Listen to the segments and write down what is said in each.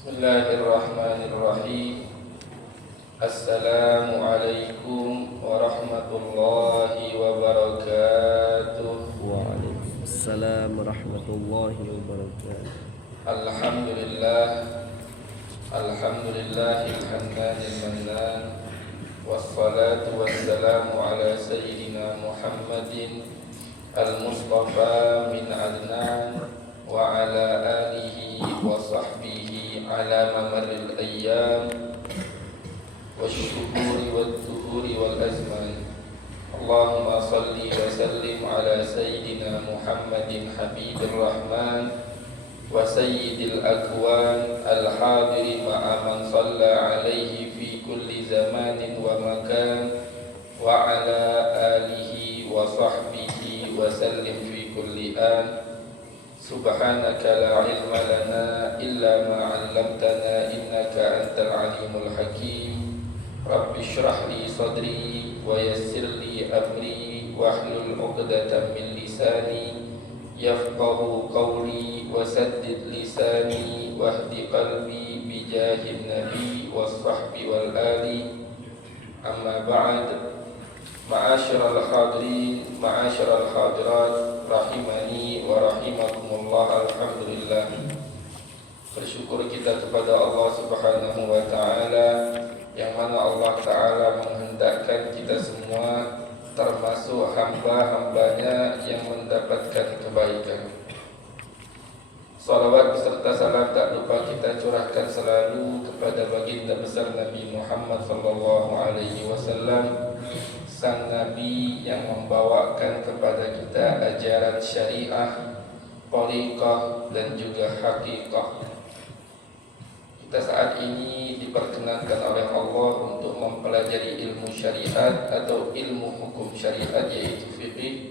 Bismillahirrahmanirrahim. Assalamualaikum warahmatullahi wabarakatuh. Waalaikumsalam warahmatullahi wabarakatuh. Alhamdulillah, alhamdulillahil hamdanil mannan, wassalatu wassalamu ala sayyidina Muhammadin al-Mustafa min Adnan wa ala alihi wa sahbihi ala mamaril ayyam wasyukuri wad-duhuri wal azman. Allahumma salli wa sallim ala sayyidina Muhammadin habibir rahman wa sayyidil akwan al-hadiri ma'a man salla alaihi fi kulli zamanin wa makan wa ala alihi wa sahbihi wa sallim fi kulli an. Subhanaka la ilma lana illa ma 'allamtana innaka antal alimul hakim. Rabbi shrah li sadri wa yassir li amri wahlul 'uqdatam min lisani yafqahu qawli wa saddid lisani wahdi qalbi bijahin nabi was-sahbi wal ali. Amma ba'd. Ma'asyiral hadirin, ma'asyiral hadirat, rahimani wa rahimakumullah. Alhamdulillah, bersyukur kita kepada Allah Subhanahu wa ta'ala, yang mana Allah ta'ala menghendakkan kita semua termasuk hamba-hambanya yang mendapatkan kebaikan. Salawat beserta salam tak lupa kita curahkan selalu kepada baginda besar Nabi Muhammad sallallahu alaihi wasallam, sang Nabi yang membawakan kepada kita ajaran syariah, thariqah dan juga hakikah. Kita saat ini diperkenankan oleh Allah untuk mempelajari ilmu syariat atau ilmu hukum syariat, yaitu fiqih,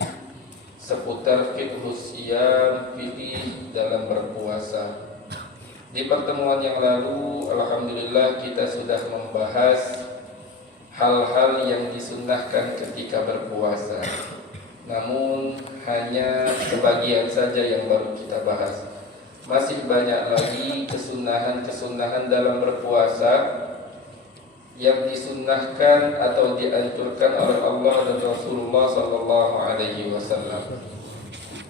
seputar fiqhus siyam, fiqih dalam berpuasa. Di pertemuan yang lalu, alhamdulillah kita sudah membahas hal-hal yang disunnahkan ketika berpuasa. Namun hanya sebagian saja yang baru kita bahas. Masih banyak lagi kesunahan-kesunahan dalam berpuasa yang disunnahkan atau dianjurkan oleh Allah dan Rasulullah sallallahu alaihi wasallam.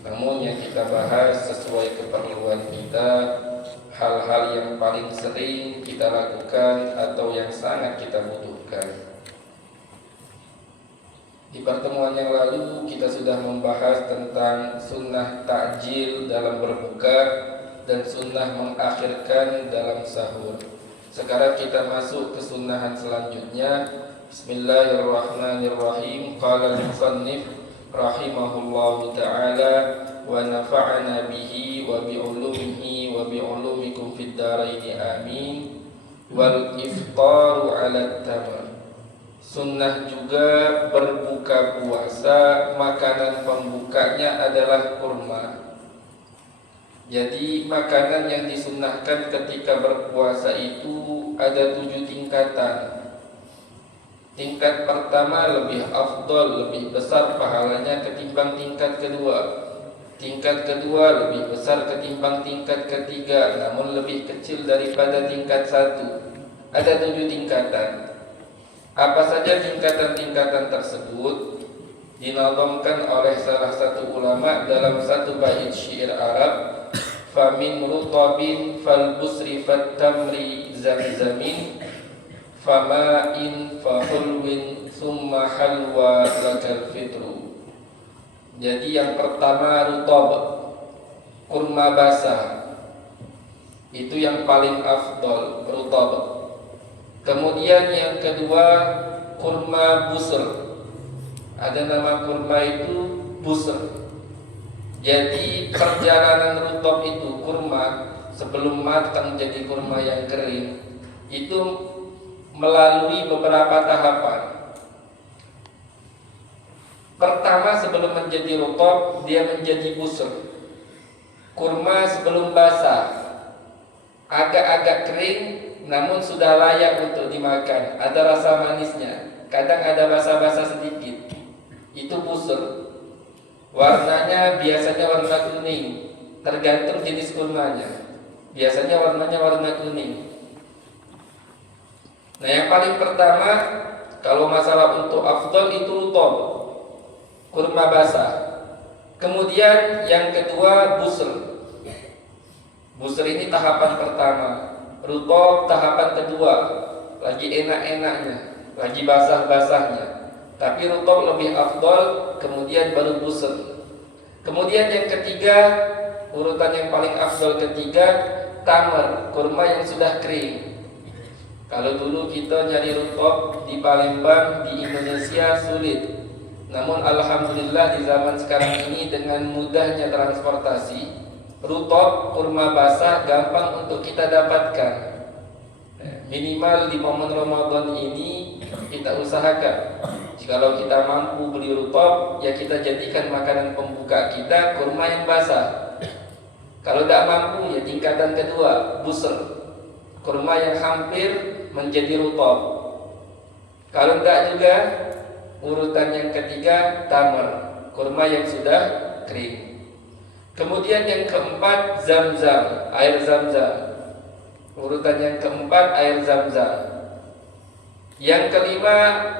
Namun yang kita bahas sesuai keperluan kita, hal-hal yang paling sering kita lakukan atau yang sangat kita butuhkan. Di pertemuan yang lalu kita sudah membahas tentang sunnah takjil dalam berbuka dan sunnah mengakhirkan dalam sahur. Sekarang kita masuk ke sunnahan selanjutnya. Bismillahirrahmanirrahim. Qala al-musannif rahimahullahu ta'ala wa nafa'ana bihi wa bi'ulumihi wa bi'ulumikum fid daraini amin. Wal iftaru 'ala tamar. Sunnah juga berbuka puasa, makanan pembukanya adalah kurma. Jadi makanan yang disunnahkan ketika berpuasa itu ada 7 tingkatan. Tingkat pertama lebih afdol, lebih besar pahalanya ketimbang tingkat kedua. Tingkat kedua lebih besar ketimbang tingkat ketiga, namun lebih kecil daripada tingkat 1. Ada 7 tingkatan. Apa saja tingkatan-tingkatan tersebut dinazamkan oleh salah satu ulama dalam satu bait syair Arab. Famin rutabin fal busri fat tamri zamzamin fama'in fahulwin summa halwa lakal fitru. Jadi yang pertama rutab, kurma basah, itu yang paling afdol, rutab. Kemudian yang kedua kurma busr. Ada nama kurma itu busr. Jadi perjalanan rutab itu, kurma sebelum matang jadi kurma yang kering, itu melalui beberapa tahapan. Pertama, sebelum menjadi rutab dia menjadi busr. Kurma sebelum basah agak-agak kering, namun sudah layak untuk dimakan, ada rasa manisnya, kadang ada basa-basa sedikit, itu busr. Warnanya biasanya warna kuning, tergantung jenis kurmanya. Biasanya warnanya warna kuning. Nah, yang paling pertama kalau masalah untuk afdal itu rutob, kurma basah. Kemudian yang kedua busr. Busr ini tahapan pertama. Rutob tahapan kedua, lagi enak-enaknya, lagi basah-basahnya. Tapi rutob lebih afdal, kemudian baru busr. Kemudian yang ketiga, urutan yang paling afdal ketiga, tamar, kurma yang sudah kering. Kalau dulu kita nyari rutob di Palembang, di Indonesia sulit. Namun alhamdulillah di zaman sekarang ini dengan mudahnya transportasi, rutob, kurma basah gampang untuk kita dapatkan. Minimal di momen Ramadan ini kita usahakan. Jikalau kita mampu beli rutob, ya kita jadikan makanan pembuka kita kurma yang basah. Kalau tidak mampu, ya tingkatan kedua, busr, kurma yang hampir menjadi rutob. Kalau tidak juga, urutan yang ketiga, tamar, kurma yang sudah kering. Kemudian yang keempat, zam-zam, air zam-zam. Urutan yang keempat, air zam-zam. Yang kelima,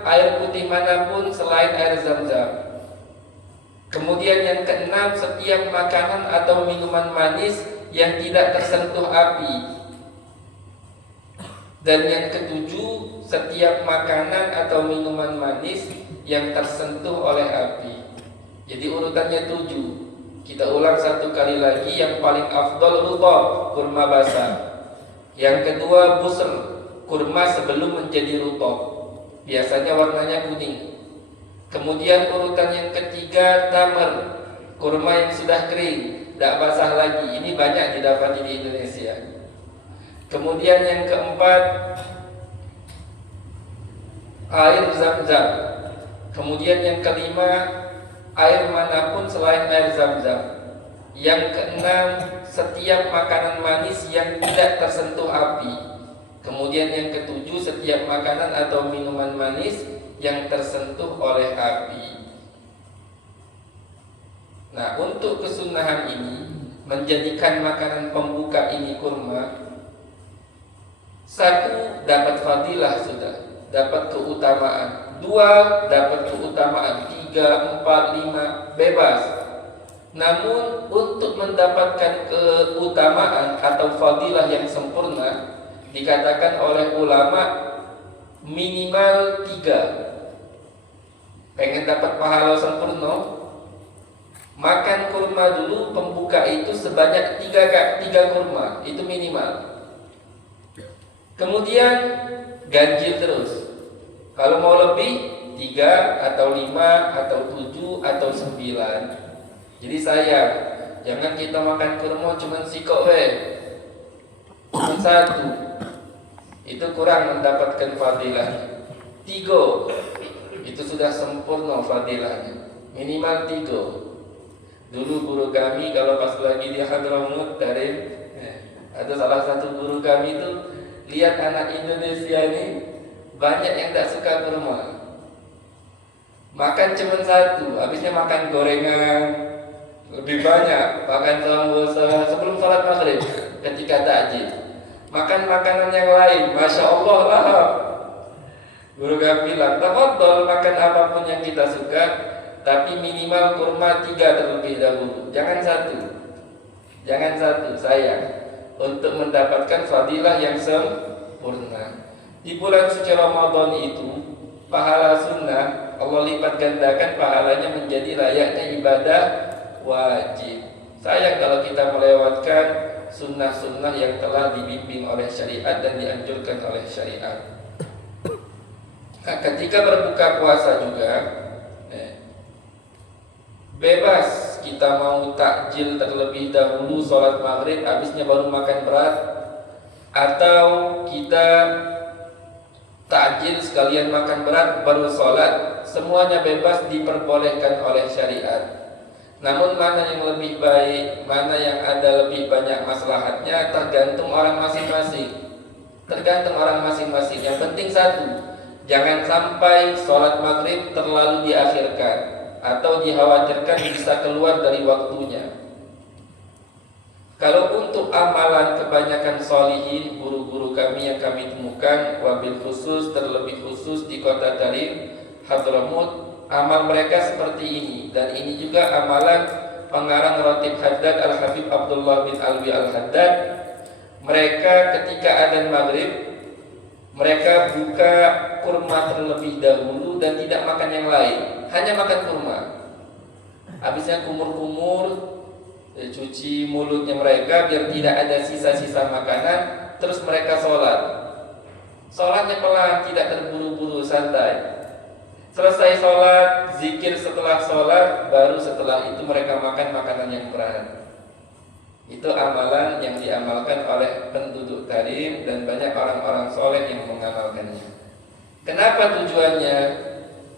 air putih manapun selain air zam-zam. Kemudian yang keenam, setiap makanan atau minuman manis yang tidak tersentuh api. Dan yang ketujuh, setiap makanan atau minuman manis yang tersentuh oleh api. Jadi urutannya 7. Kita ulang satu kali lagi. Yang paling afdal rutob, kurma basah. Yang kedua busr, kurma sebelum menjadi rutob. Biasanya warnanya kuning. Kemudian urutan yang ketiga tamar, kurma yang sudah kering, tidak basah lagi. Ini banyak didapati di Indonesia. Kemudian yang keempat, air zam-zam. Kemudian yang kelima, air manapun selain air zam-zam. Yang keenam, setiap makanan manis yang tidak tersentuh api. Kemudian yang ketujuh, setiap makanan atau minuman manis yang tersentuh oleh api. Nah, untuk kesunahan ini, menjadikan makanan pembuka ini kurma, satu, dapat fadilah sudah, dapat keutamaan. Dua, dapat keutamaan. Tiga, empat, lima, bebas. Namun untuk mendapatkan keutamaan atau fadilah yang sempurna, dikatakan oleh ulama minimal 3. Pengen dapat pahala sempurna, makan kurma dulu, pembuka itu sebanyak 3 kurma, itu minimal. Kemudian ganjil terus. Kalau mau lebih 3 atau 5 atau 7 atau 9. Jadi sayang, jangan kita makan kurma cuma sikok cuma 1. Itu kurang mendapatkan fadilahnya. 3, itu sudah sempurna fadilahnya. Minimal 3. Dulu guru kami kalau pas lagi di Hadramut dari ada salah satu guru kami itu lihat anak Indonesia ini banyak yang tak suka kurma. Makan cuma 1, habisnya makan gorengan lebih banyak, makan sambosa sebelum sholat maghrib ketika takjil. Makan makanan yang lain, masya Allah lah. Guru kami bilang, tafadhol makan apapun yang kita suka, tapi minimal kurma 3 terlebih dahulu. Jangan 1, sayang, untuk mendapatkan fadilah yang sempurna. Di bulan suci Ramadan itu, pahala sunnah Allah lipat gandakan pahalanya menjadi layaknya ibadah wajib. Sayang kalau kita melewatkan sunnah-sunnah yang telah dibimbing oleh syariat dan dianjurkan oleh syariat. Nah, ketika berbuka puasa juga bebas kita mau takjil terlebih dahulu sholat maghrib, habisnya baru makan berat, atau kita takjil sekalian makan berat baru sholat. Semuanya bebas, diperbolehkan oleh syariat. Namun mana yang lebih baik, mana yang ada lebih banyak maslahatnya, tergantung orang masing-masing. Yang penting 1, jangan sampai sholat maghrib terlalu diakhirkan atau dikhawatirkan bisa keluar dari waktunya. Kalau untuk amalan kebanyakan solihin, guru-guru kami yang kami temukan, wabil khusus, terlebih khusus di kota Tarim, Hadramut, amal mereka seperti ini. Dan ini juga amalan pengarang Ratib Haddad Al-Habib Abdullah bin Alwi Al-Haddad. Mereka ketika adzan maghrib, mereka buka kurma terlebih dahulu dan tidak makan yang lain, hanya makan kurma. Habisnya kumur-kumur, cuci mulutnya mereka biar tidak ada sisa-sisa makanan. Terus mereka sholat. Sholatnya pelan, tidak terburu-buru, santai. Selesai sholat, zikir setelah sholat, baru setelah itu mereka makan makanan yang berat. Itu amalan yang diamalkan oleh penduduk Tarim dan banyak orang-orang soleh yang mengamalkannya. Kenapa tujuannya?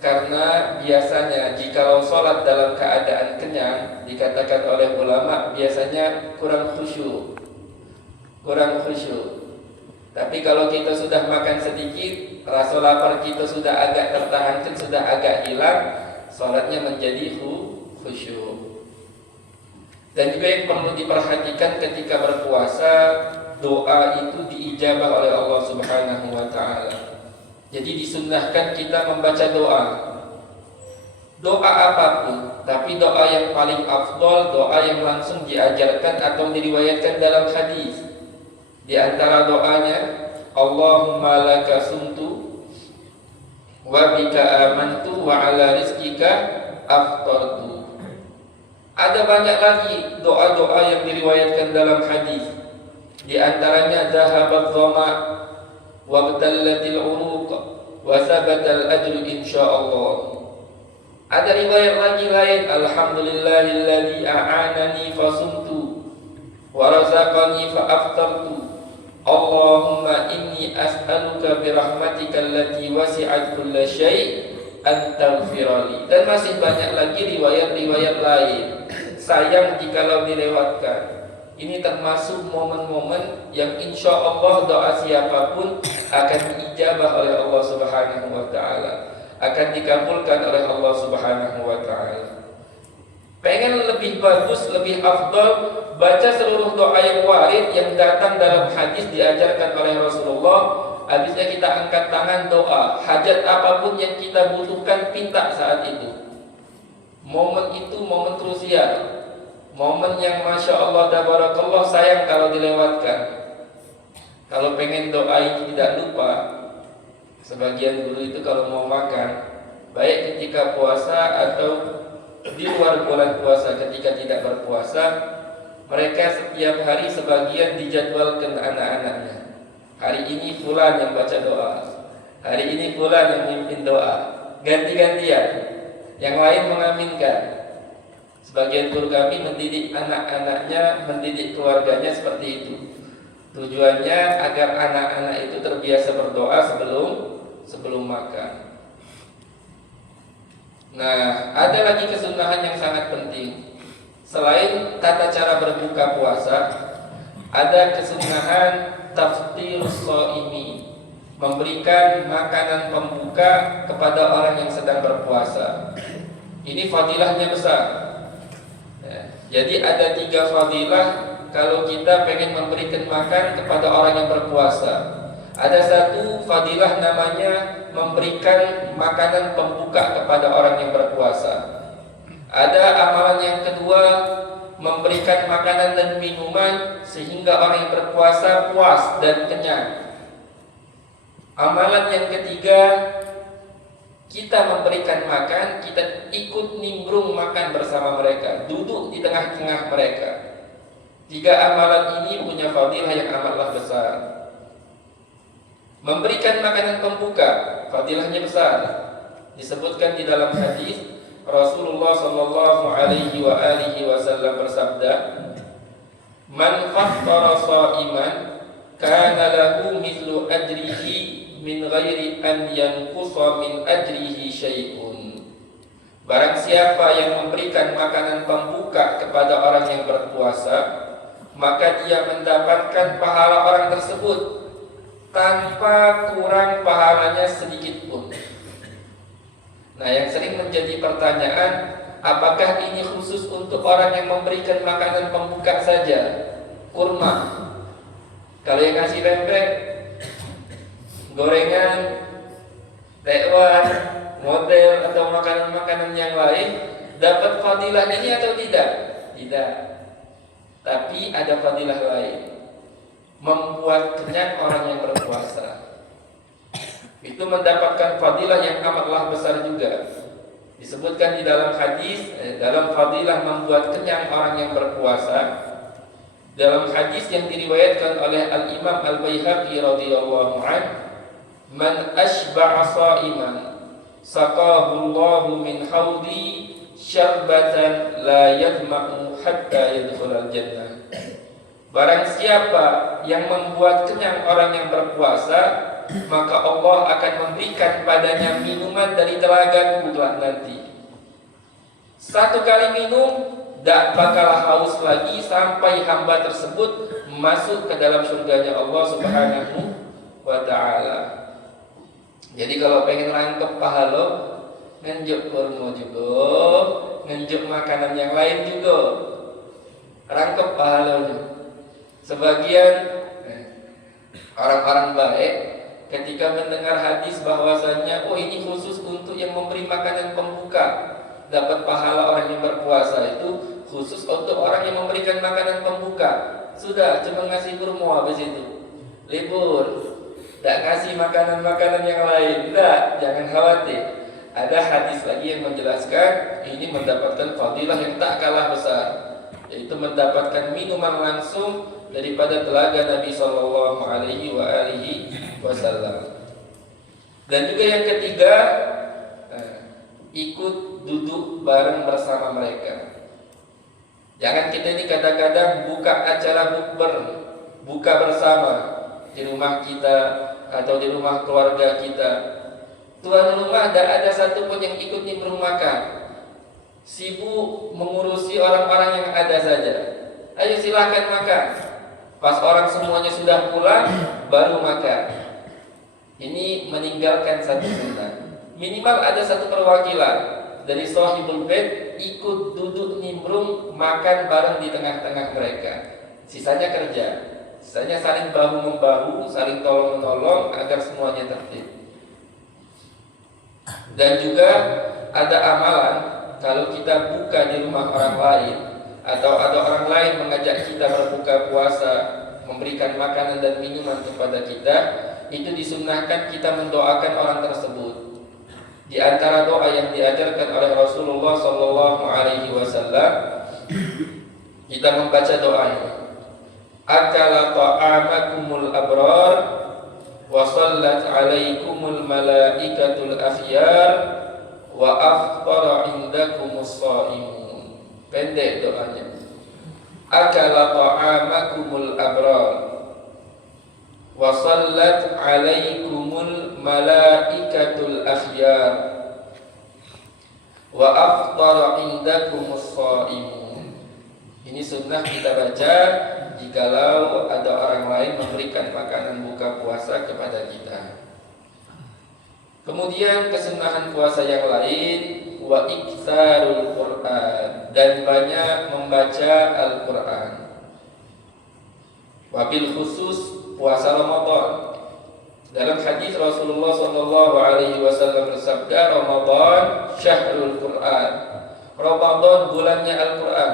Karena biasanya jikalau sholat dalam keadaan kenyang, dikatakan oleh ulama biasanya kurang khusyuk. Tapi kalau kita sudah makan sedikit, rasa lapar kita sudah agak tertahankan, sudah agak hilang, sholatnya menjadi khusyuk. Dan juga yang perlu diperhatikan ketika berpuasa, doa itu diijabah oleh Allah Subhanahu wa ta'ala. Jadi disunnahkan kita membaca doa apapun, tapi doa yang paling afdol, doa yang langsung diajarkan atau diriwayatkan dalam hadis. Di antara doanya, Allahumma laka sumtu wa bika amantu wa ala rizkika aftartu. Ada banyak lagi doa-doa yang diriwayatkan dalam hadis. Di antaranya zahabat dhama wabtallatil uruq wa sabatal ajru insyaallah. Ada riwayat lagi lain, alhamdulillahilladzi a'anani fasumtu wa razaqani fa aftartu. Allahumma inni as'aluka bi rahmatika allati wasi'at kulla syai' an taghfirali. Dan masih banyak lagi riwayat-riwayat lain. Sayang jikalau dilewatkan. Ini termasuk momen-momen yang insya Allah doa siapapun akan diijabah oleh Allah Subhanahu wa ta'ala, akan dikabulkan oleh Allah Subhanahu wa ta'ala. Pengen lebih bagus, lebih afdal, baca seluruh doa yang warid yang datang dalam hadis diajarkan oleh Rasulullah. Habisnya kita angkat tangan doa, hajat apapun yang kita butuhkan pinta saat itu. Momen itu momen krusial, momen yang Masya Allah tabarakallah sayang kalau dilewatkan. Kalau pengen doa ini tidak lupa, sebagian guru itu kalau mau makan, baik ketika puasa atau di luar bulan puasa, ketika tidak berpuasa, mereka setiap hari sebagian dijadwalkan anak-anaknya. Hari ini fulan yang baca doa, hari ini fulan yang mimpin doa, ganti-gantian. Yang lain mengaminkan. Sebagian guru kami mendidik anak-anaknya, mendidik keluarganya seperti itu. Tujuannya agar anak-anak itu terbiasa berdoa sebelum makan. Nah, ada lagi kesunahan yang sangat penting. Selain tata cara berbuka puasa, ada kesunahan taftirus shaimi, memberikan makanan pembuka kepada orang yang sedang berpuasa. Ini fadilahnya besar. Jadi ada 3 fadilah kalau kita pengen memberikan makan kepada orang yang berpuasa. Ada 1 fadilah namanya memberikan makanan pembuka kepada orang yang berpuasa. Ada amalan yang kedua, memberikan makanan dan minuman sehingga orang yang berpuasa puas dan kenyang. Amalan yang ketiga, kita memberikan makan, kita ikut nimbrung makan bersama mereka, duduk di tengah-tengah mereka. 3 amalan ini punya fadilah yang amatlah besar. Memberikan makanan pembuka, fadilahnya besar. Disebutkan di dalam hadis, Rasulullah sallallahu alaihi wa alihi wasallam bersabda, "Man fattara sha'iman kana lahu mithlu ajrihi min ghairi an yanqusa min ajrihi syai'un." Barang siapa yang memberikan makanan pembuka kepada orang yang berpuasa, maka dia mendapatkan pahala orang tersebut tanpa kurang pahalanya sedikit pun. Nah, yang sering menjadi pertanyaan, apakah ini khusus untuk orang yang memberikan makanan pembuka saja? kurma. Kalau yang ngasih pempek, gorengan, tekwan, model atau makanan-makanan yang lain, dapat fadilah ini atau tidak? Tidak. Tapi ada fadilah lain, membuat kenyang orang yang berpuasa. Itu mendapatkan fadilah yang amatlah besar juga. Disebutkan di dalam hadis, dalam fadilah membuat kenyang orang yang berpuasa. Dalam hadis yang diriwayatkan oleh Al-Imam Al-Baihaqi radhiyallahu anhu, man ashba'a sha'iman saqahu Allahu min haudi syarbatan la yadma'u hatta yadkhulal jannah. Barang siapa yang membuat kenyang orang yang berpuasa, maka Allah akan memberikan padanya minuman dari telagaku kelak nanti. Satu kali minum, tak bakal haus lagi sampai hamba tersebut masuk ke dalam surganya Allah Subhanahu wa ta'ala. Jadi kalau pengen rangkep pahala, ngenjuk kurma juga, ngenjuk makanan yang lain juga, rangkep pahalanya. Sebagian orang-orang baik ketika mendengar hadis bahwasanya ini khusus untuk yang memberi makanan pembuka, dapat pahala orang yang berpuasa, itu khusus untuk orang yang memberikan makanan pembuka. Sudah cuma ngasih kurma habis itu libur, tak ngasih makanan-makanan yang lain. Tidak, jangan khawatir. Ada hadis lagi yang menjelaskan ini mendapatkan fadilah yang tak kalah besar, yaitu mendapatkan minuman langsung daripada telaga Nabi Sallallahu Alaihi Wasallam. Dan juga yang ketiga, ikut duduk bareng bersama mereka. Jangan kita ini kadang-kadang buka acara bukber, buka bersama di rumah kita atau di rumah keluarga kita. Tuan rumah tidak ada satupun yang ikut nimbrung makan, sibuk mengurusi orang-orang yang ada saja. Ayo silahkan makan. Pas orang semuanya sudah pulang, baru makan. Ini meninggalkan satu sunnah. Minimal ada satu perwakilan dari sahibul bait ikut duduk nimbrung makan bareng di tengah-tengah mereka. Sisanya kerja, sisanya saling bahu membahu, saling tolong menolong agar semuanya tertib. Dan juga ada amalan, kalau kita buka di rumah orang lain atau ada orang lain mengajak kita berbuka puasa, memberikan makanan dan minuman kepada kita, itu disunnahkan kita mendoakan orang tersebut. Di antara doa yang diajarkan oleh Rasulullah Sallallahu Alaihi Wasallam, kita membaca doa ini: akala ta'amakumul abrar wa sallat alaikumul malaikatul akhyar wa aftara indakumus shaimun. Pendek doanya. Akala ta'amakumul abrar wa sallat alaikumul malaikatul akhyar wa aftara indakumus shaimun. Ini sunnah kita baca jikalau ada orang lain memberikan makanan buka puasa kepada kita. Kemudian kesunahan puasa yang lain, wa iktsarul Quran, dan banyak membaca Al-Quran. Wabil khusus puasa Ramadan. Dalam hadis Rasulullah Sallallahu Alaihi Wasallam bersabda, Ramadan syahrul Quran. Ramadan bulannya Al-Quran.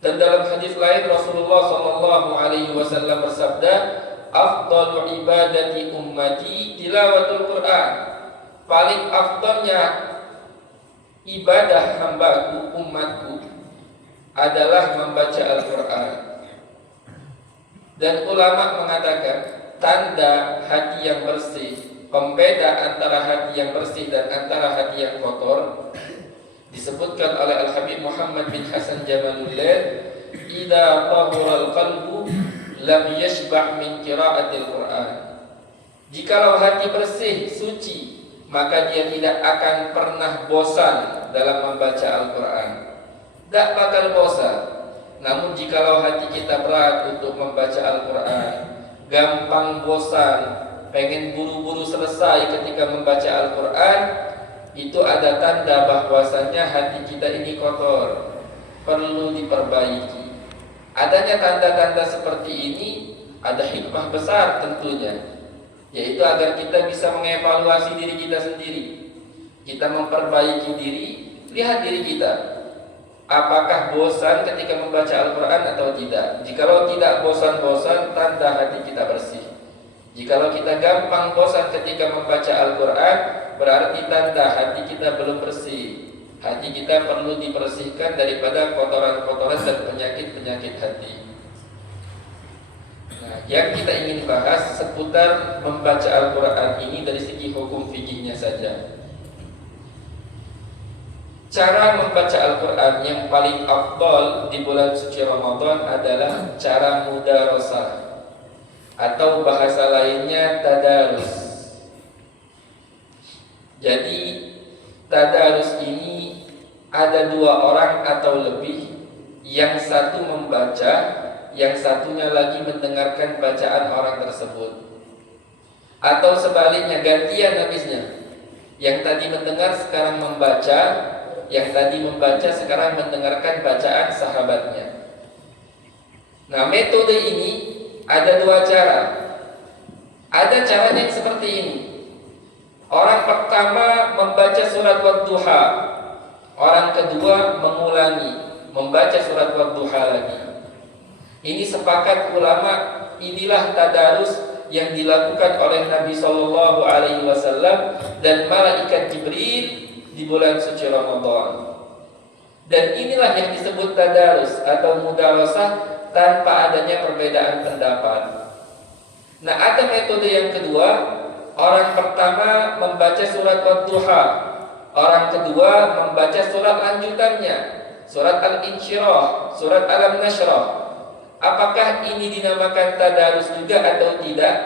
Dan dalam hadis lain Rasulullah Sallallahu Alaihi Wasallam bersabda, afdalu ibadati ummati tilawatul Quran. Paling afdalnya ibadah hambaku, umatku, adalah membaca Al-Quran. Dan ulama mengatakan tanda hati yang bersih, pembeda antara hati yang bersih dan antara hati yang kotor, disebutkan oleh Al-Habib Muhammad bin Hasan Jamaluddin, idza tahural qalbu lam yashba' min qira'atil Quran. Jikalau hati bersih, suci, maka dia tidak akan pernah bosan dalam membaca Al-Quran. Tak bakal bosan. Namun jikalau hati kita berat untuk membaca Al-Quran, gampang bosan, pengen buru-buru selesai ketika membaca Al-Quran, itu ada tanda bahwasannya hati kita ini kotor, perlu diperbaiki. Adanya tanda-tanda seperti ini ada hikmah besar tentunya, yaitu agar kita bisa mengevaluasi diri kita sendiri. Kita memperbaiki diri, lihat diri kita. Apakah bosan ketika membaca Al-Quran atau tidak? Jikalau tidak bosan-bosan, tanda hati kita bersih. Jikalau kita gampang bosan ketika membaca Al-Quran, berarti tanda hati kita belum bersih. Hati kita perlu dibersihkan daripada kotoran-kotoran dan penyakit-penyakit hati. Nah, yang kita ingin bahas seputar membaca Al-Quran ini dari segi hukum fikihnya saja. Cara membaca Al-Quran yang paling afdal di bulan suci Ramadan adalah cara mudarasah, atau bahasa lainnya tadarus. Jadi tadarus ini ada dua orang atau lebih, yang satu membaca, yang satunya lagi mendengarkan bacaan orang tersebut. Atau sebaliknya, gantian habisnya. Yang tadi mendengar sekarang membaca, yang tadi membaca sekarang mendengarkan bacaan sahabatnya. Nah, metode ini ada dua cara. Ada caranya yang seperti ini. Orang pertama membaca surat Wadduha, orang kedua mengulangi membaca surat Wadduha lagi. Ini sepakat ulama, inilah tadarus yang dilakukan oleh Nabi Shallallahu Alaihi Wasallam dan malaikat Jibril di bulan suci Ramadan. Dan inilah yang disebut tadarus atau mudarasah tanpa adanya perbedaan pendapat. Nah, ada metode yang kedua. Orang pertama membaca surat Wadduha, orang kedua membaca surat lanjutannya, surat Al-Insyirah, surat Alam-Nashrah. Apakah ini dinamakan tadarus juga atau tidak?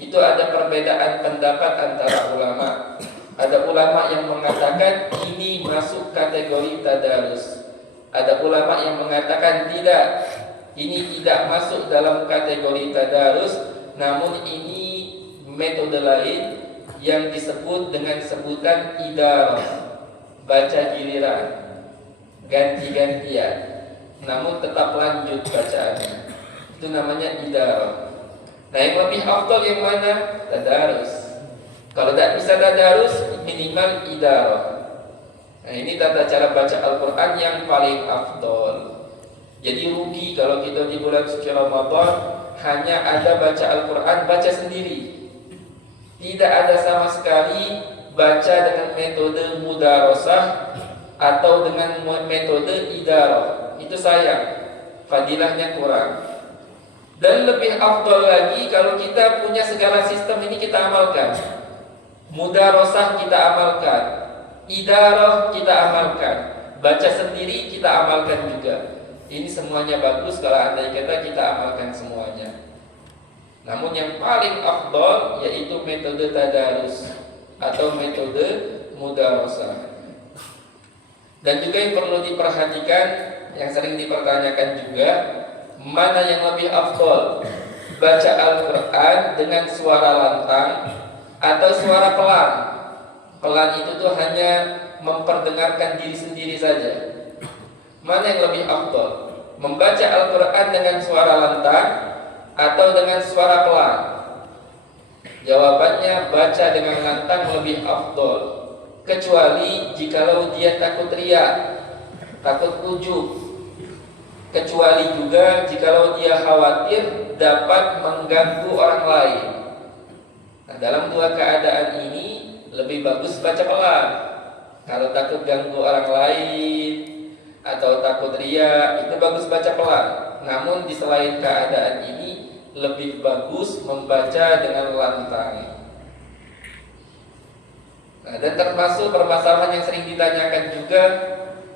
Itu ada perbedaan pendapat antara ulama. Ada ulama yang mengatakan ini masuk kategori tadarus. Ada ulama yang mengatakan tidak, ini tidak masuk dalam kategori tadarus, namun ini metode lain yang disebut dengan sebutan idarah, baca giliran, ganti-gantian, namun tetap lanjut bacaannya. Itu namanya idarah. Nah, yang lebih afdal yang mana? Tadarus. Kalau tidak bisa tadarus, minimal idarah. Nah, ini tata cara baca Al-Quran yang paling afdal. Jadi rugi kalau kita di bulan suci Ramadan hanya ada baca Al-Quran, baca sendiri. Tidak ada sama sekali baca dengan metode mudarasah atau dengan metode idarah. Itu sayang, fadilahnya kurang. Dan lebih afdal lagi kalau kita punya segala sistem ini kita amalkan. Mudarasah kita amalkan, idarah kita amalkan, baca sendiri kita amalkan juga. Ini semuanya bagus kalau andai kata kita amalkan semuanya. Namun yang paling afdal yaitu metode tadarus atau metode mudarasah. Dan juga yang perlu diperhatikan, yang sering dipertanyakan juga, mana yang lebih afdal, baca Al-Quran dengan suara lantang atau suara pelan. Pelan itu tuh hanya memperdengarkan diri sendiri saja. Mana yang lebih afdal, membaca Al-Quran dengan suara lantang atau dengan suara pelan? Jawabannya baca dengan lantang lebih afdal, kecuali jikalau dia takut riya, takut ujub, kecuali juga jikalau dia khawatir dapat mengganggu orang lain. Nah, dalam dua keadaan ini lebih bagus baca pelan. Kalau takut ganggu orang lain atau takut riya, itu bagus baca pelan. Namun di selain keadaan ini lebih bagus membaca dengan lantang. Nah, dan termasuk permasalahan yang sering ditanyakan juga,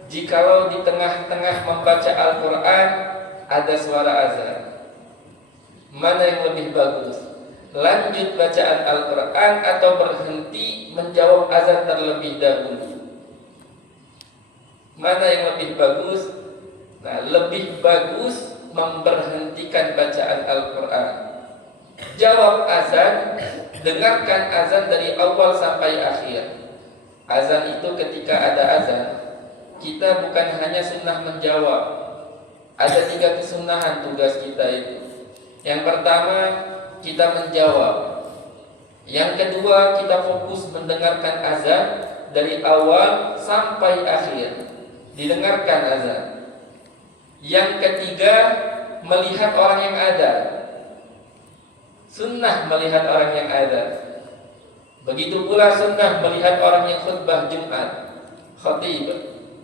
jikalau di tengah-tengah membaca Al-Quran ada suara azan, mana yang lebih bagus? Lanjut bacaan Al-Quran atau berhenti menjawab azan terlebih dahulu? Mana yang lebih bagus? Nah, lebih bagus memberhentikan bacaan Al-Quran. Jawab azan, dengarkan azan dari awal sampai akhir. Azan itu ketika ada azan, kita bukan hanya sunnah menjawab, Ada 3 kesunahan tugas kita itu. Yang pertama, kita menjawab. Yang kedua, kita fokus mendengarkan azan dari awal sampai akhir. Didengarkan azan. Yang ketiga, melihat orang yang ada. Sunnah melihat orang yang ada. Begitu pula sunnah melihat orang yang khutbah Jumat, khatib.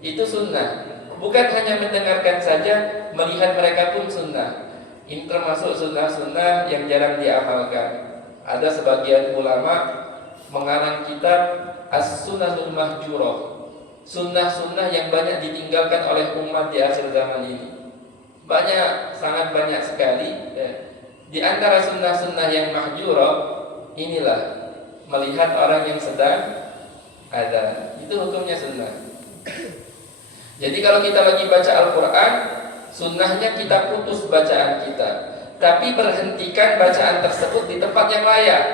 Itu sunnah. Bukan hanya mendengarkan saja, melihat mereka pun sunnah. Ini termasuk sunnah-sunnah yang jarang diamalkan. Ada sebagian ulama mengarang kitab As-Sunnahul Mahjurah, sunnah-sunnah yang banyak ditinggalkan oleh umat di akhir zaman ini. Banyak, sangat banyak sekali ya. Di antara sunnah-sunnah yang mahjurah, inilah melihat orang yang sedang ada. Itu hukumnya sunnah. Jadi kalau kita lagi baca Al-Quran, sunnahnya kita putus bacaan kita, tapi berhentikan bacaan tersebut di tempat yang layak.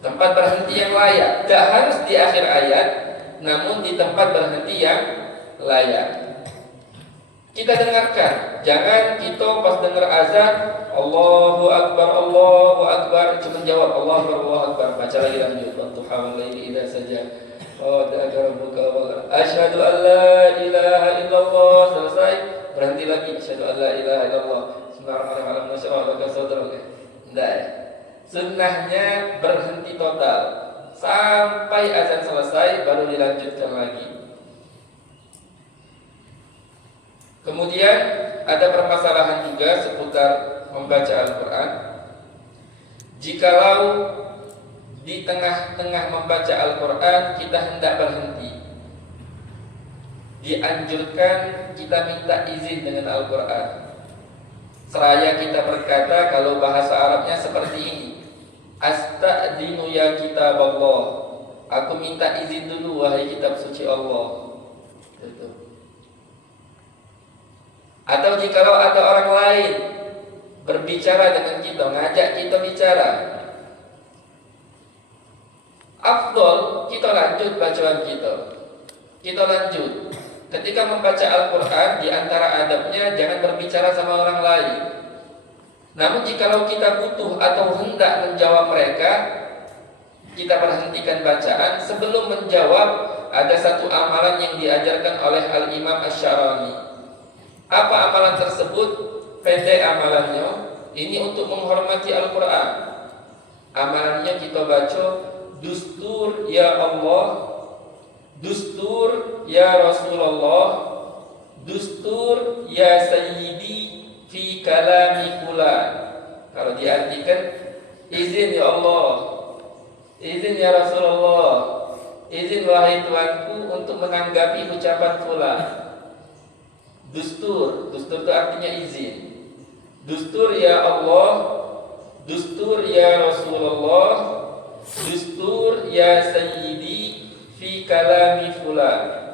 Tempat berhenti yang layak. Tidak harus di akhir ayat, namun di tempat berhenti yang layak. Kita dengarkan. Jangan kita pas dengar azan Allahu Akbar cuma jawab Allahu Akbar. Baca lagi lanjut. Wadduha wal laili idza saja. Asyhadu an la ilaha illallah. Selesai, berhenti lagi. Asyhadu an la ilaha illallah. Bismillahirrahmanirrahim. Tidak. Sunnahnya berhenti total sampai azan selesai, baru dilanjutkan lagi. Kemudian ada permasalahan juga seputar membaca Al-Quran. Jikalau di tengah-tengah membaca Al-Quran kita hendak berhenti, dianjurkan kita minta izin dengan Al-Quran. Seraya kita berkata, kalau bahasa Arabnya seperti ini, Asta'dinu ya kitab Allah, aku minta izin dulu wahai kitab suci Allah. Gitu. Atau jikalau ada orang lain berbicara dengan kita, ngajak kita bicara, afdol kita lanjut bacaan kita. Kita lanjut. Ketika membaca Al-Quran, di antara adabnya jangan berbicara sama orang lain. Namun jikalau kita butuh atau hendak menjawab mereka, kita berhentikan bacaan. Sebelum menjawab, ada satu amalan yang diajarkan oleh Al-Imam Asy-Syarani. Apa amalan tersebut? Pendek amalannya. Ini untuk menghormati Al-Quran. Amalannya kita baca, Dustur ya Allah, Dustur ya Rasulullah, Dustur ya Sayyidi fi kalami fulan. Kalau diartikan, izin ya Allah, izin ya Rasulullah, izin wahai Tuanku untuk menanggapi ucapan fulan. Dustur itu artinya izin. Dustur ya Allah, Dustur ya Rasulullah, Dustur ya Sayyidi fi kalami fulan.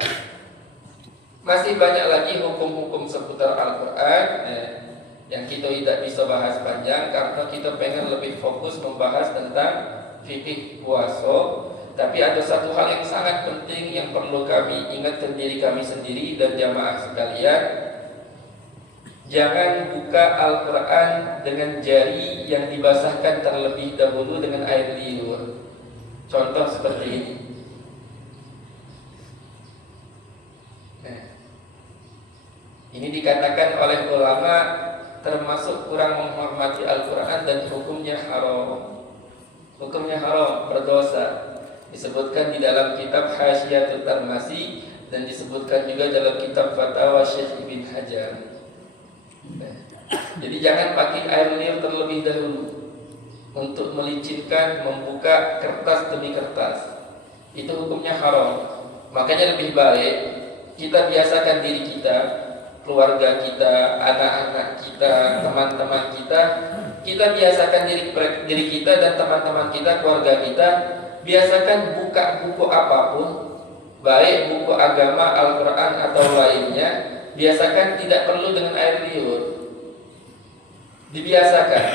Masih banyak lagi hukum-hukum seputar Al-Quran yang kita tidak bisa bahas panjang karena kita pengen lebih fokus membahas tentang fikih puasa. Tapi ada satu hal yang sangat penting yang perlu kami ingatkan diri kami sendiri dan jamaah sekalian. Jangan buka Al-Quran dengan jari yang dibasahkan terlebih dahulu dengan air liur. Contoh seperti ini. Ini dikatakan oleh ulama termasuk kurang menghormati Al-Quran dan hukumnya haram. Hukumnya haram, berdosa. Disebutkan di dalam kitab Hasyiatul Tarmasi dan disebutkan juga dalam kitab Fatwa Syekh Ibn Hajar. Jadi jangan pakai air liur terlebih dahulu untuk melicinkan, membuka kertas demi kertas. Itu hukumnya haram. Makanya lebih baik kita biasakan diri kita, keluarga kita, anak-anak kita, teman-teman kita, kita biasakan diri kita dan teman-teman kita, keluarga kita, biasakan buka buku apapun, baik buku agama, Al-Quran atau lainnya, biasakan tidak perlu dengan air liur. Dibiasakan.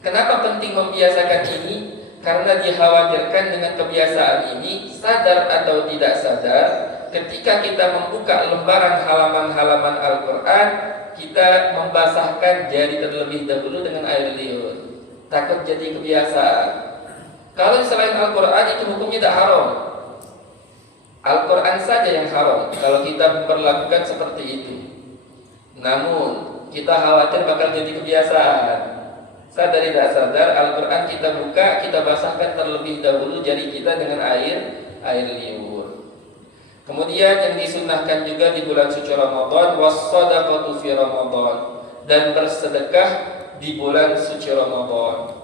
Kenapa penting membiasakan ini? Karena dikhawatirkan dengan kebiasaan ini, sadar atau tidak sadar, ketika kita membuka lembaran halaman-halaman Al-Quran, kita membasahkan jari terlebih dahulu dengan air liur. Takut jadi kebiasaan. Kalau selain Al-Quran itu hukumnya tidak haram. Al-Quran saja yang haram kalau kita memperlakukan seperti itu. Namun kita khawatir bakal jadi kebiasaan. Sadar tidak sadar, Al-Quran kita buka, kita basahkan terlebih dahulu jari kita dengan air liur. Kemudian yang disunnahkan juga di bulan suci Ramadan, was-shadaqatu fi Ramadan, dan bersedekah di bulan suci Ramadan.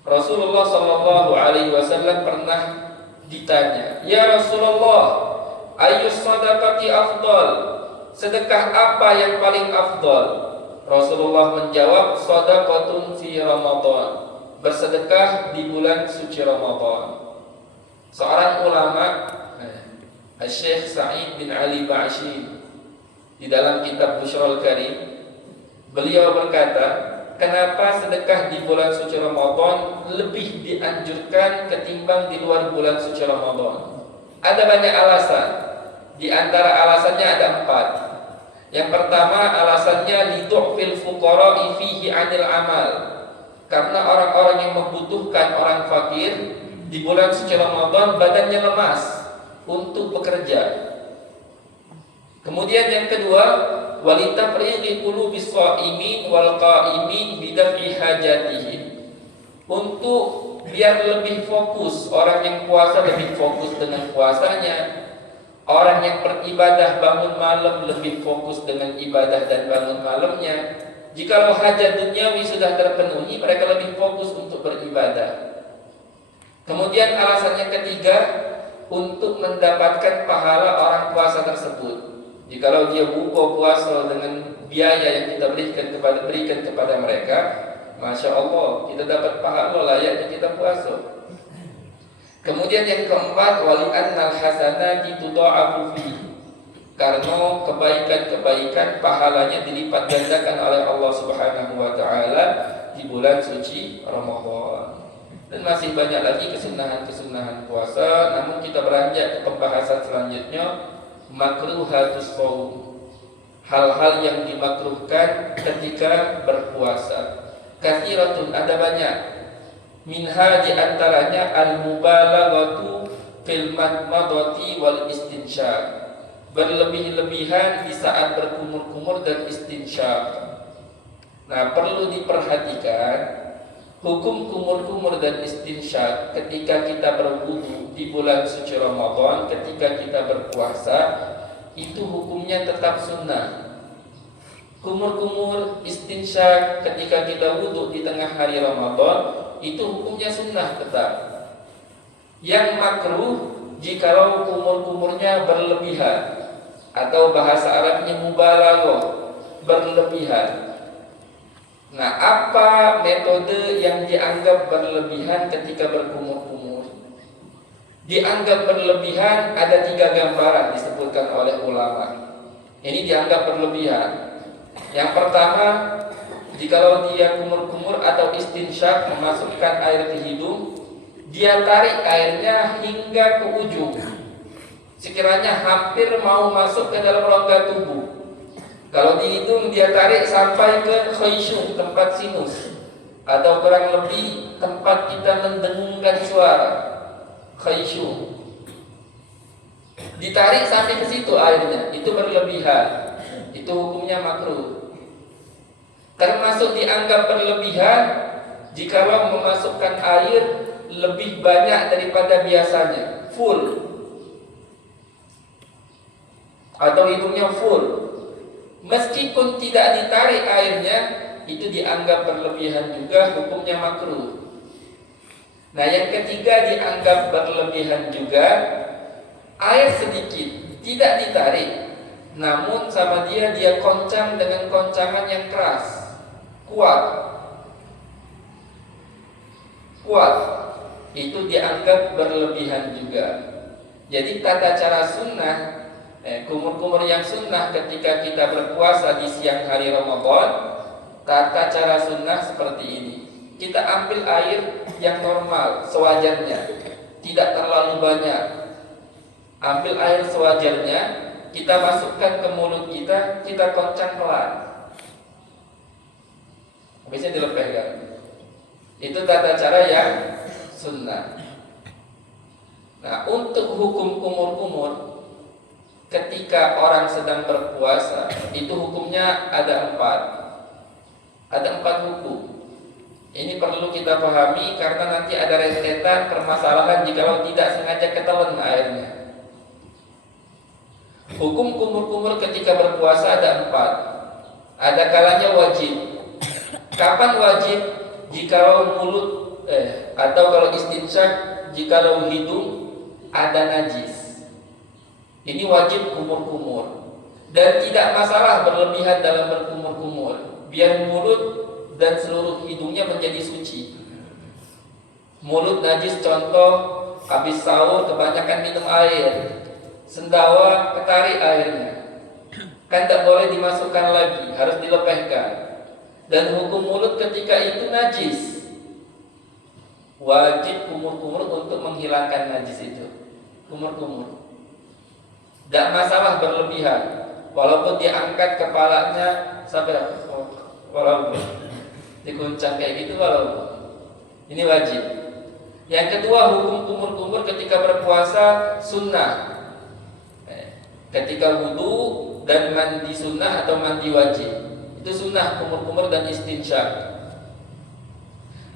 Rasulullah sallallahu alaihi wasallam pernah ditanya, "Ya Rasulullah, ayyus shadaqati afdal?" Sedekah apa yang paling afdal? Rasulullah menjawab, shadaqatun fi Ramadan, bersedekah di bulan suci Ramadan. Seorang ulama, Syekh Sa'id bin Ali Ba'shi, di dalam kitab Bushrul Karim, beliau berkata, kenapa sedekah di bulan suci Ramadan lebih dianjurkan ketimbang di luar bulan suci Ramadan? Ada banyak alasan. Di antara alasannya ada 4. Yang pertama, alasannya lidu'fil fuqara'i fihi 'anil amal. Karena orang-orang yang membutuhkan, orang fakir, di bulan suci Ramadan badannya lemas untuk bekerja. Kemudian yang kedua, walitafriqi qulubis sha'imin wal qa'imin bidaf'i hajatihim. Untuk biar lebih fokus, orang yang puasa lebih fokus dengan puasanya. Orang yang beribadah bangun malam lebih fokus dengan ibadah dan bangun malamnya. Jikalau hajat duniawi sudah terpenuhi, mereka lebih fokus untuk beribadah. Kemudian alasan yang ketiga, untuk mendapatkan pahala orang puasa tersebut. Jikalau dia buka puasa dengan biaya yang kita berikan kepada mereka, Masya Allah, kita dapat pahala layaknya kita puasa. Kemudian yang keempat, wali annal hasanati tudha'afu fi, karena kebaikan-kebaikan pahalanya dilipat gandakan oleh Allah Subhanahu wa taala di bulan suci Ramadan. Dan masih banyak lagi kesunahan-kesunahan puasa. Namun kita beranjak ke pembahasan selanjutnya, makruhatus shaum, hal-hal yang dimakruhkan ketika berpuasa. Kathiratun, ada banyak. Minha di antaranya al-mubalaghatu fil madmadati wal istinsyaq, berlebih-lebihan di saat berkumur-kumur dan istinsyaq. Nah, perlu diperhatikan hukum kumur-kumur dan istinsyaq ketika kita berwudu di bulan suci Ramadan, ketika kita berpuasa, itu hukumnya tetap sunnah. Kumur-kumur, istinsyaq ketika kita wudu di tengah hari Ramadan, itu hukumnya sunnah tetap. Yang makruh jikalau kumur-kumurnya berlebihan, atau bahasa Arabnya mubalaghah, berlebihan. Nah, apa metode yang dianggap berlebihan ketika berkumur-kumur? Dianggap berlebihan ada 3 gambaran disebutkan oleh ulama. Ini dianggap berlebihan. Yang pertama, jikalau dia kumur-kumur atau istinsyaq, memasukkan air ke hidung, dia tarik airnya hingga ke ujung, sekiranya hampir mau masuk ke dalam rongga tubuh. Kalau di hidung dia tarik sampai ke khayshum, tempat sinus, atau kurang lebih tempat kita mendengungkan suara, khayshum. Ditarik sampai ke situ airnya, itu berlebihan. Itu hukumnya makruh. Termasuk dianggap berlebihan jikalau memasukkan air lebih banyak daripada biasanya, full, atau hidungnya full. Meskipun tidak ditarik airnya, itu dianggap berlebihan juga, hukumnya makruh. Nah, yang ketiga dianggap berlebihan juga, air sedikit, tidak ditarik, namun sama dia koncang dengan koncangan yang keras, kuat, itu dianggap berlebihan juga. Jadi tata cara sunnah, kumur-kumur yang sunnah ketika kita berpuasa di siang hari Ramadan, tata cara sunnah seperti ini. Kita ambil air yang normal, sewajarnya, tidak terlalu banyak. Ambil air sewajarnya, kita masukkan ke mulut kita, kita koncang pelan. Habisnya dilepehkan. Itu tata cara yang sunnah. Nah, untuk hukum kumur-kumur, ketika orang sedang berpuasa, itu hukumnya ada 4. Ada 4 hukum. Ini perlu kita pahami karena nanti ada rentetan permasalahan jikalau tidak sengaja ketelan airnya. Hukum kumur-kumur ketika berpuasa ada 4. Ada kalanya wajib. Kapan wajib? Jikalau mulut atau kalau istinsyak, jikalau hidung ada najis. Ini wajib kumur-kumur. Dan tidak masalah berlebihan dalam berkumur-kumur. Biar mulut dan seluruh hidungnya menjadi suci. Mulut najis contoh, habis sahur kebanyakan minum air, sendawa ketarik airnya, kan tak boleh dimasukkan lagi, harus dilepehkan. Dan hukum mulut ketika itu najis, wajib kumur-kumur untuk menghilangkan najis itu. Kumur-kumur, tidak masalah berlebihan, walaupun diangkat kepalanya sampai walaupun diguncang kayak gitu, walaupun ini wajib. Yang kedua, hukum kumur-kumur ketika berpuasa sunnah. Ketika wudu dan mandi sunnah atau mandi wajib, itu sunnah kumur-kumur dan istinsyak.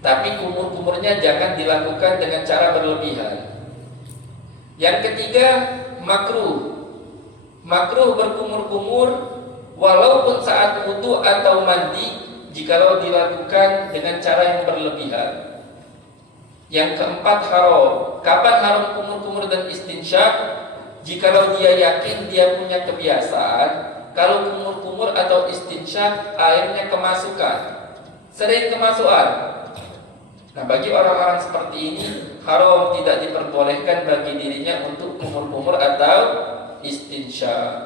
Tapi kumur-kumurnya jangan dilakukan dengan cara berlebihan. Yang ketiga, makruh. Makruh berkumur-kumur walaupun saat wudu atau mandi, jikalau dilakukan dengan cara yang berlebihan. Yang keempat, haram. Kapan haram kumur-kumur dan istinsyak? Jikalau dia yakin dia punya kebiasaan, kalau kumur-kumur atau istinsyak airnya kemasukan, sering kemasukan. Nah, bagi orang-orang seperti ini haram, tidak diperbolehkan bagi dirinya untuk kumur-kumur atau istinsyak.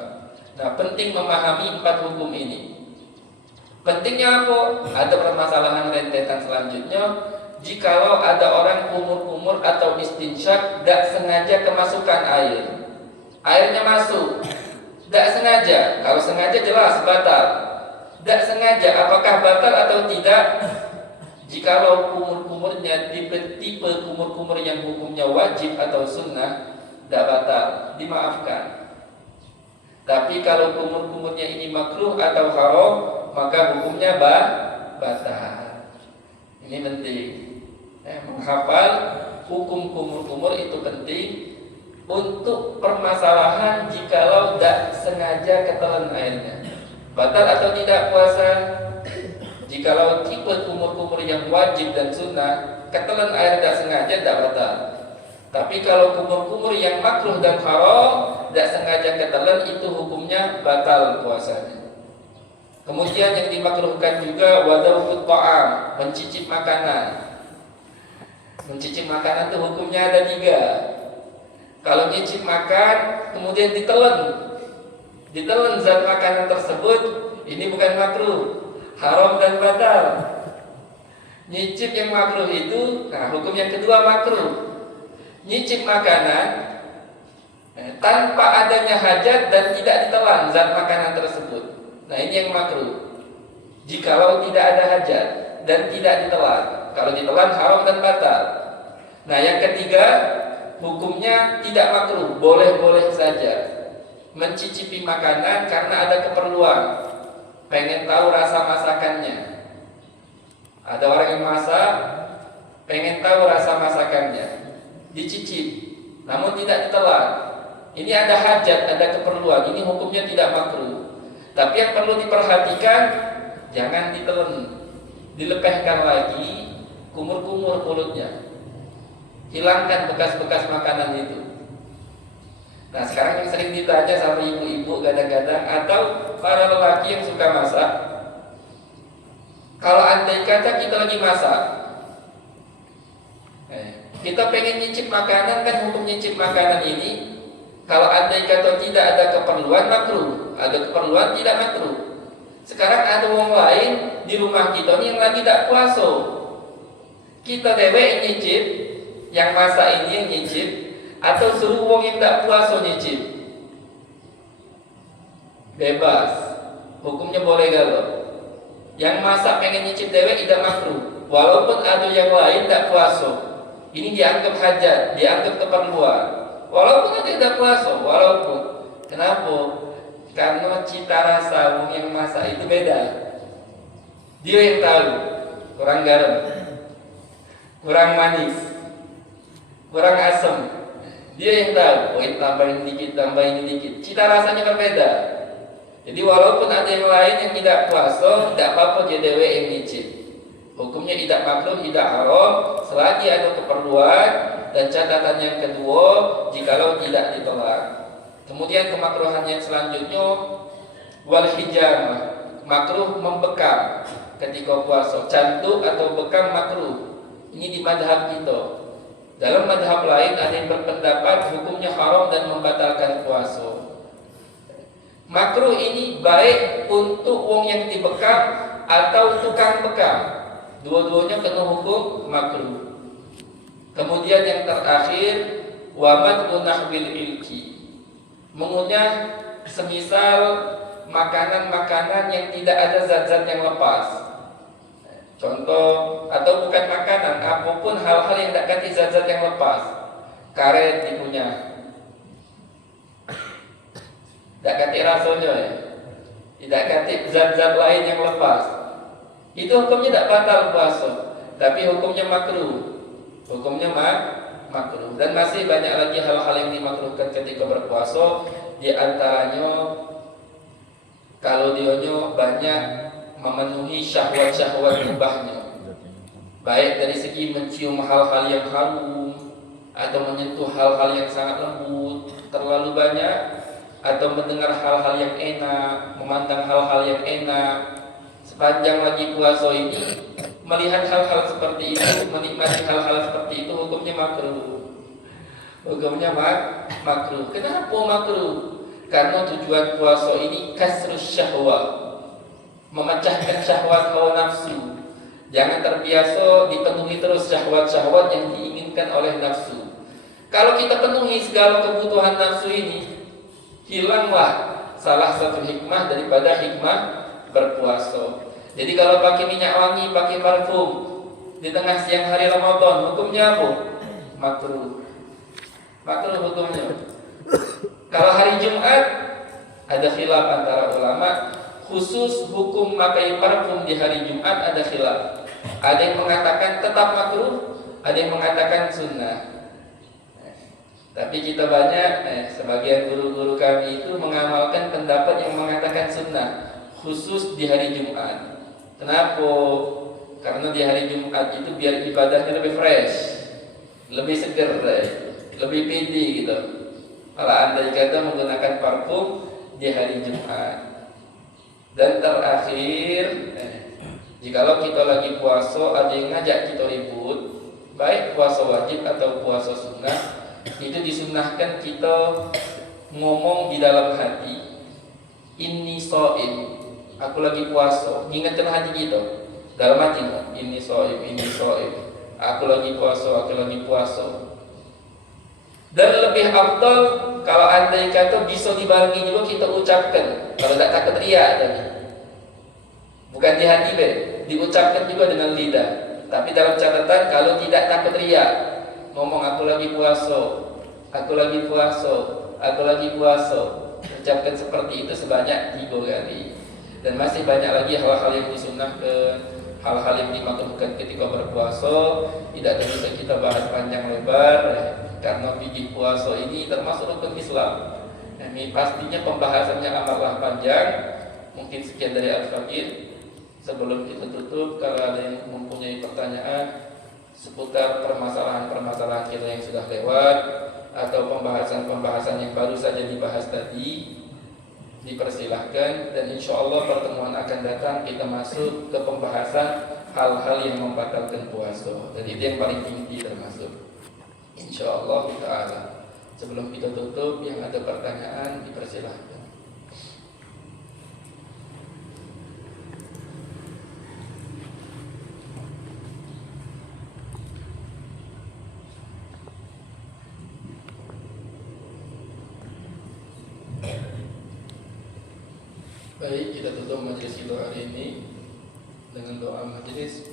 Nah, penting memahami 4 hukum ini. Pentingnya apa? Ada permasalahan rentetan selanjutnya. Jikalau ada orang kumur-kumur atau istinsyak tidak sengaja kemasukan air, airnya masuk, tidak sengaja. Kalau sengaja jelas batal. Tidak sengaja, apakah batal atau tidak? Jikalau kumur-kumurnya tipe kumur-kumur yang hukumnya wajib atau sunnah, tidak batal, dimaafkan. Tapi kalau kumur-kumurnya ini makruh atau haram, maka hukumnya batal. Ini penting. Menghafal hukum kumur-kumur itu penting untuk permasalahan jikalau tidak sengaja ketelan airnya. Batal atau tidak puasa? Jikalau tipe kumur-kumur yang wajib dan sunnah, ketelan air tidak sengaja, tidak batal. Tapi kalau kumur-kumur yang makruh dan haram, tidak sengaja ketelan, itu hukumnya batal puasanya. Kemudian yang dimakruhkan juga wadawut ta'am, mencicip makanan. Mencicip makanan itu hukumnya ada 3. Kalau nyicip makan, kemudian ditelan zat makanan tersebut, ini bukan makruh, haram dan batal. Nyicip yang makruh itu, nah hukum yang kedua makruh. Nyicip makanan tanpa adanya hajat dan tidak ditelan zat makanan tersebut. Nah, ini yang makruh. Jikalau tidak ada hajat dan tidak ditelan. Kalau ditelan haram dan batal. Nah, yang ketiga, hukumnya tidak makruh, boleh-boleh saja. Mencicipi makanan karena ada keperluan, pengen tahu rasa masakannya. Ada orang yang masak, pengen tahu rasa masakannya, dicicip, namun tidak ditelan. Ini ada hajat, ada keperluan, ini hukumnya tidak makruh. Tapi yang perlu diperhatikan, jangan ditelan, dilepehkan lagi, kumur-kumur mulutnya, hilangkan bekas-bekas makanan itu. Nah, sekarang yang sering ditanya sama ibu-ibu kadang-kadang atau para lelaki yang suka masak, kalau andai kata kita lagi masak, kita pengen nyicip makanan, kan hukum nyicip makanan ini, kalau andai kata tidak ada keperluan makruh, ada keperluan tidak makruh. Sekarang ada orang lain di rumah kita nih yang lagi tak puasa, kita dewek nyicip, yang masak ini yang nyicip, Atau suruh wong yang tak puasa nyicip? Bebas. Hukumnya boleh galau. Yang masak pengen nyicip dewek tidak makruh. Walaupun ada yang lain tak puasa. Ini dianggap hajat, dianggap keperluan. Walaupun ada yang tak puasa, walaupun. Kenapa? Karena cita rasa wong yang masak itu beda. Dia yang tahu. Kurang garam, kurang manis, kurang asam. Dia yang tahu. Oh, tambahin dikit, tambahin dikit. Cita rasanya berbeda. Jadi walaupun ada yang lain yang tidak puasa, tidak apa-apa dia dewe yang nyicip. Hukumnya tidak makruh, tidak haram, selagi ada keperluan. Dan catatan yang kedua, jikalau tidak ditolak. Kemudian kemakruhan yang selanjutnya, wal hijamah, makruh membekam ketika puasa. Cantuk atau bekam makruh. Ini di madhab kita. Dalam madhab lain ada yang berpendapat hukumnya haram dan membatalkan puasa. Makruh ini baik untuk wong yang dibekam atau tukang bekam. Dua-duanya kena hukum makruh. Kemudian yang terakhir, wamat nahwil ilki, mengunyah semisal makanan-makanan yang tidak ada zat-zat yang lepas. Contoh, atau bukan makanan, apapun hal-hal yang tidak kati zat-zat yang lepas. Karet dikunyah, tidak kati rasanya ya, tidak kati zat-zat lain yang lepas. Itu hukumnya tidak batal puasa, tapi hukumnya makruh. Hukumnya makruh. Dan masih banyak lagi hal-hal yang dimakruhkan ketika berpuasa. Di antaranya, kalau dionyo banyak memenuhi syahwat-syahwat ribahnya, baik dari segi mencium hal-hal yang harum atau menyentuh hal-hal yang sangat lembut terlalu banyak, atau mendengar hal-hal yang enak, memandang hal-hal yang enak. Sepanjang lagi puasa ini melihat hal-hal seperti itu, menikmati hal-hal seperti itu, hukumnya makruh. Hukumnya makruh. Kenapa makruh? Karena tujuan puasa ini kasrus syahwat, memecahkan syahwat hawa nafsu. Jangan terbiasa dipenuhi terus syahwat-syahwat yang diinginkan oleh nafsu. Kalau kita penuhi segala kebutuhan nafsu ini, hilanglah salah satu hikmah daripada hikmah berpuasa. Jadi kalau pakai minyak wangi, pakai parfum di tengah siang hari Ramadan, hukumnya apa? Makruh. Makruh hukumnya. Kalau hari Jumat, ada khilaf antara ulama. Khusus hukum pakai parfum di hari Jumat ada khilaf. Ada yang mengatakan tetap makruh, ada yang mengatakan sunnah. Tapi kita banyak, sebagian guru-guru kami itu mengamalkan pendapat yang mengatakan sunnah, khusus di hari Jumat. Kenapa? Karena di hari Jumat itu biar ibadahnya lebih fresh, lebih seger, lebih pede gitu. Kalau anda kata menggunakan parfum di hari Jumat. Dan terakhir, jikalau kita lagi puasa, ada yang ngajak kita ribut, baik puasa wajib atau puasa sunnah, itu disunnahkan kita ngomong di dalam hati, inni shaim, aku lagi puasa. Ingatkan hati kita dalam hati, inni shaim, aku lagi puasa, aku lagi puasa. Dan lebih afdal kalau andai kata bisa dibarengi juga kita ucapkan, kalau tak takut riak tadi. Bukan di hati diucapkan juga dengan lidah. Tapi dalam catatan kalau tidak takut riak, ngomong aku lagi puasa, aku lagi puasa, aku lagi puasa. Ucapkan seperti itu sebanyak 3 kali. Dan masih banyak lagi hal-hal yang disunnahkan, hal-hal yang dimakruhkan ketika berpuasa. Tidak bisa kita bahas panjang lebar, karena fikih puasa ini termasuk rukun Islam. Ini pastinya pembahasannya amatlah panjang. Mungkin sekian dari Al-Fakir. Sebelum kita tutup, kalau ada yang mempunyai pertanyaan seputar permasalahan-permasalahan kita yang sudah lewat, atau pembahasan-pembahasan yang baru saja dibahas tadi, dipersilahkan. Dan insya Allah pertemuan akan datang kita masuk ke pembahasan hal-hal yang membatalkan puasa. Dan itu yang paling tinggi termasuk, insya Allah ta'ala. Sebelum kita tutup, yang ada pertanyaan dipersilahkan. Baik, kita tutup majelis kita hari ini dengan doa majelis.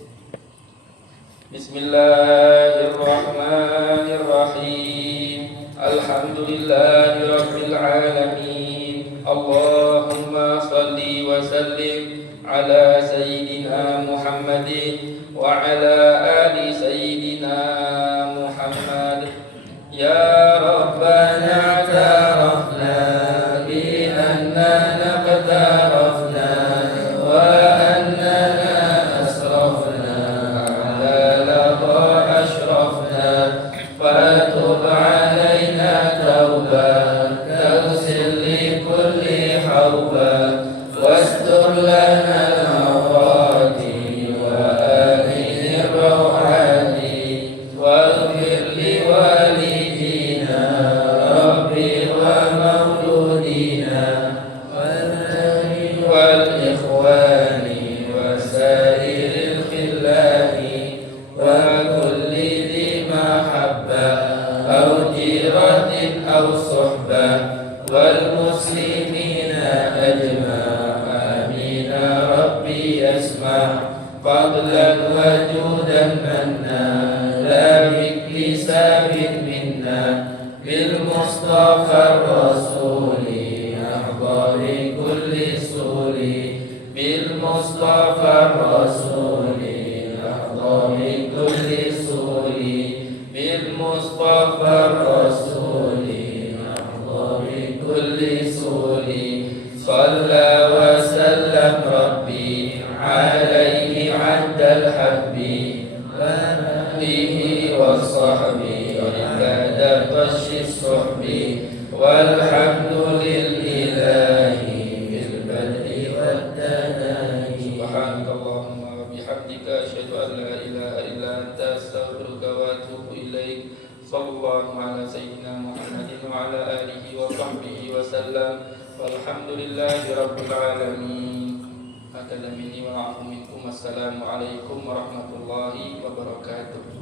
Bismillahirrahmanirrahim. Alhamdulillahirabbil alamin. Allahumma shalli wa sallim ala sayyidina Muhammadin wa ala ali sayyidina Muhammad. Ya Rabbana ta'arafna bi annana qtarafna wa annana asrafna ala lada ashrafna fatub alayna tawbah taghsil li kulli hawbah wastur lana al-awrati wa amin ar-rawhani waghfir li walidina rabbi wa mawludina wal ikhwani wa sairil khillani wa kulli dhi mahabba aw jiratin aw suhbah wal muslimina ajma' amin rabbi asma' fadlan wa judan manna la biktisabin minna bil mustafa rasuli ahdari kulli suli bil mustafa rasuli ahdari kulli suli bil mustafa rasuli ahdari kulli suli صلى وسلم ربي عليه عد الحب به والصحب عند طش الصحب والحمد لله بالبدء والتناهي سبحانك اللهم وبحمدك أشهد أن لا إله إلا أنت أستغفرك وأتوب إليك صلى الله على سيدنا محمد وعلى آله وصحبه وسلم والحمد لله رب العالمين. هكذا مني والعفو منكم. السلام عليكم ورحمة الله وبركاته.